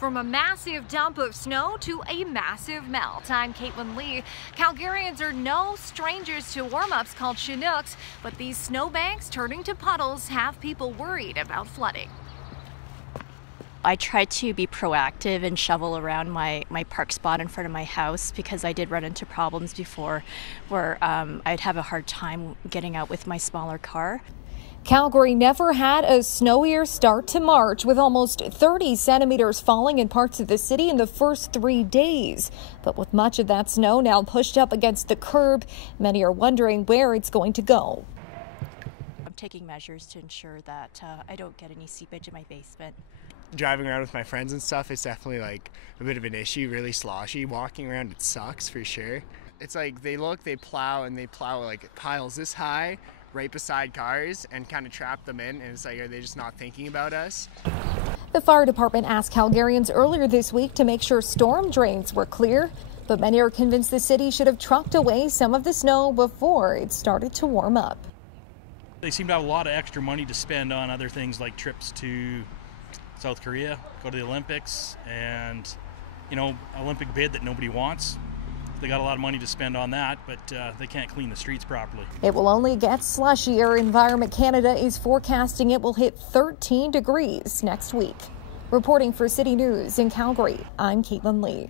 From a massive dump of snow to a massive melt. I'm Kaitlin Lee. Calgarians are no strangers to warm-ups called Chinooks, but these snowbanks turning to puddles have people worried about flooding. I try to be proactive and shovel around my park spot in front of my house because I did run into problems before where I'd have a hard time getting out with my smaller car. Calgary never had a snowier start to March, with almost 30 centimeters falling in parts of the city in the first 3 days. But with much of that snow now pushed up against the curb, many are wondering where it's going to go. I'm taking measures to ensure that I don't get any seepage in my basement. Driving around with my friends and stuff is definitely like a bit of an issue, really sloshy. Walking around, it sucks for sure. It's like they plow like piles this high right beside cars and kind of trap them in, and it's like, are they just not thinking about us? The fire department asked Calgarians earlier this week to make sure storm drains were clear, but many are convinced the city should have trucked away some of the snow before it started to warm up. They seem to have a lot of extra money to spend on other things like trips to South Korea, go to the Olympics, and, Olympic bid that nobody wants. They got a lot of money to spend on that, but they can't clean the streets properly. It will only get slushier. Environment Canada is forecasting it will hit 13 degrees next week. Reporting for City News in Calgary, I'm Kaitlin Lee.